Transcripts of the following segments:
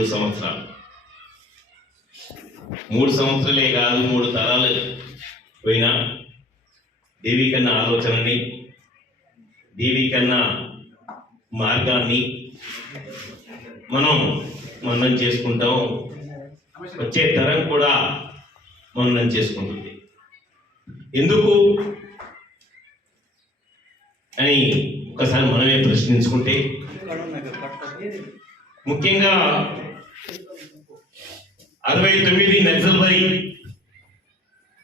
3 సంవత్సరాలు. 3 సంవత్సరాలే కాదు, 3 తరాలు పోయినా దేవి కన్నా ఆలోచనని, దేవి కన్నా మార్గాన్ని మనం చేసుకుంటాం. వచ్చే తరం కూడా మనం చేసుకుంటుంది. ఎందుకు అని ఒకసారి మనమే ప్రశ్నించుకుంటే, ముఖ్యంగా 69 నక్సల్బరీ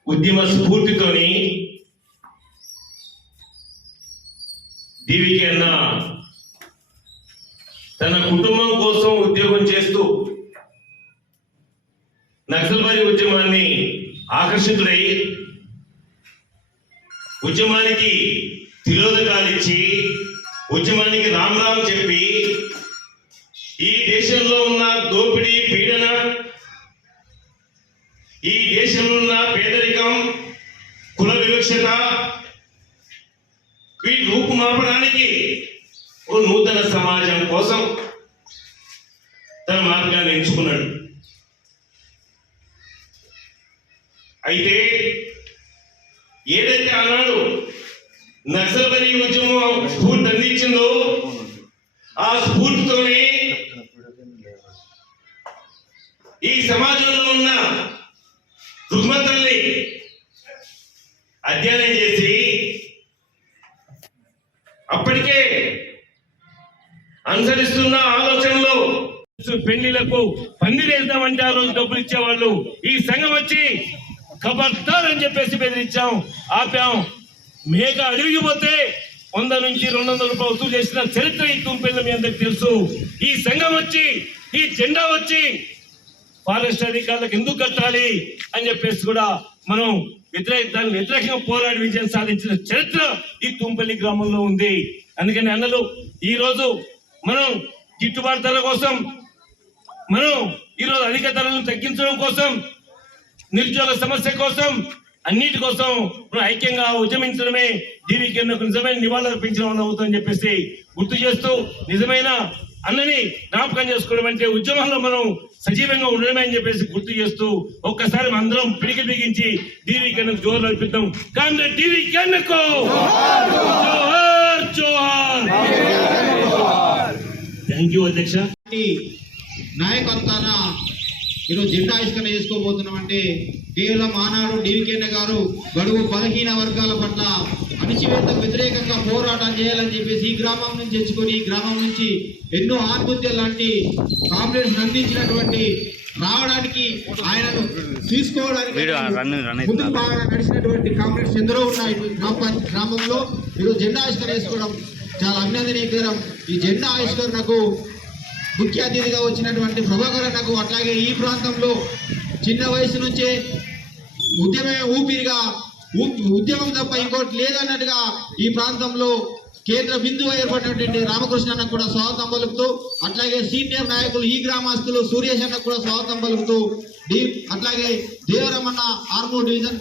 ఉద్యమ స్ఫూర్తితోని దేవికి అన్న తన కుటుంబం కోసం ఉద్యోగం చేస్తూ నక్సల్బరీ ఉద్యమాన్ని ఆకర్షితుడై ఉద్యమానికి తిలోదకాలు ఇచ్చి ఉద్యమానికి రామ్ రామ్ చెప్పి ఈ దేశంలో ఉన్న దోపిడీ పీడన, ఈ దేశంలో ఉన్న పేదరికం, కుల వివక్షత వీటి రూపుమాపడానికి ఓ నూతన సమాజం కోసం తన మార్గాన్ని ఎంచుకున్నాడు. అయితే ఏదైతే ఆనాడు నక్సల్బరీ ఉద్యమం స్ఫూర్తి అందించిందో ఆ స్ఫూర్తితోనే ఈ సమాజంలో ఉన్న రుగ్మతల్ని అధ్యయనం చేసి అప్పటికే అనుసరిస్తున్న ఆలోచనలో పెళ్లిలకు పందిరేద్దామంటే ఆ రోజు డబ్బులు ఇచ్చేవాళ్ళు. ఈ సంఘం వచ్చి ఖబర్దార్ అని చెప్పేసి బెదిరించాం, ఆపాం. మేక అడిగిపోతే 100 నుంచి 200 రూపాయలు వసూలు చేసిన చరిత్ర ఈ తుంపెళ్ళ మీ అందరికి తెలుసు. ఈ సంఘం వచ్చి, ఈ జెండా వచ్చి ఫారెస్ట్ అధికారులకు ఎందుకు కట్టాలి అని చెప్పేసి కూడా మనం దాని వ్యతిరేకంగా పోరాడి విజయం సాధించిన చరిత్ర ఈ తుంపల్లి గ్రామంలో ఉంది. అందుకని అన్నలు ఈ రోజు మనం గిట్టుబాటు ధరల కోసం, మనం ఈరోజు అధిక ధరలను తగ్గించడం కోసం, నిరుద్యోగ సమస్య కోసం, అన్నిటి కోసం మనం ఐక్యంగా ఉద్యమించడమే దీనికి నిజమైన నివాళులు అర్పించడం అవుతుందని చెప్పేసి గుర్తు చేస్తూ, నిజమైన అన్నని జ్ఞాపకం చేసుకోవడం అంటే ఉద్యమంలో మనం సజీవంగా ఉండడమే అని చెప్పేసి గుర్తు చేస్తూ ఒక్కసారి అందరం పిడికి బిగించి దీవి కన్నకు జోరు అర్పిద్దాం. కామ్రేడ్ దీవి కన్నకు జోహార్ జోహార్. థ్యాంక్ యూ అధ్యక్ష. నాయకత్వాన ఈరోజు జెండా ఆవిష్కరణ చేసుకోబోతున్నామంటే కేవలం ఆనాడు డివికేన్న గారు బడుగు బలహీన వర్గాల పట్ల అణిచివేతకు వ్యతిరేకంగా పోరాటం చేయాలని చెప్పేసి ఈ గ్రామం నుంచి ఎంచుకొని ఈ గ్రామం నుంచి ఎన్నో ఆత్మహత్యలు లాంటి కాంప్లైంట్స్ అందించినటువంటి రావడానికి ఆయనను తీసుకోవడానికి ముందుకు బాగా నడిచినటువంటి కాంప్లైంట్స్ ఎందరో ఉన్నాయి గ్రామంలో. ఈరోజు జెండా ఆవిష్కరణ చేసుకోవడం చాలా అభినందనీయకరం. ఈ జెండా ఆవిష్కరణకు ముఖ్య అతిథిగా వచ్చినటువంటి ప్రభాకర్ అన్నకు, అట్లాగే ఈ ప్రాంతంలో చిన్న వయసు నుంచే ఉద్యమమే ఊపిరిగా, ఉద్యమం తప్ప ఇంకోటి లేదన్నట్టుగా ఈ ప్రాంతంలో కేంద్ర బిందువు ఏర్పడినటువంటి రామకృష్ణ అన్నకు కూడా స్వాగతం పలుకుతూ, అట్లాగే సీనియర్ నాయకులు ఈ గ్రామస్తులు సూర్యేష్ అన్నకు కూడా స్వాగతం పలుకుతూ, అట్లాగే దేవరమన్న ఆర్మూర్ డివిజన్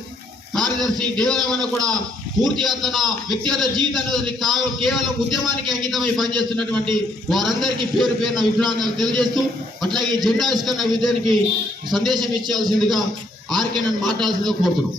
కార్యదర్శి దేవరామన్న కూడా పూర్తిగా తన వ్యక్తిగత జీవితాన్ని కేవలం ఉద్యమానికి అంకితమై పనిచేస్తున్నటువంటి వారందరికీ పేరు పేరున విభ్రాంతాలు తెలియజేస్తూ, అట్లాగే జెండా ఆవిష్కరణ విద్యానికి సందేశం ఇచ్చాల్సిందిగా ఆర్కే నన్ను మాట్లాడాల్సిందిగా కోరుతున్నాం.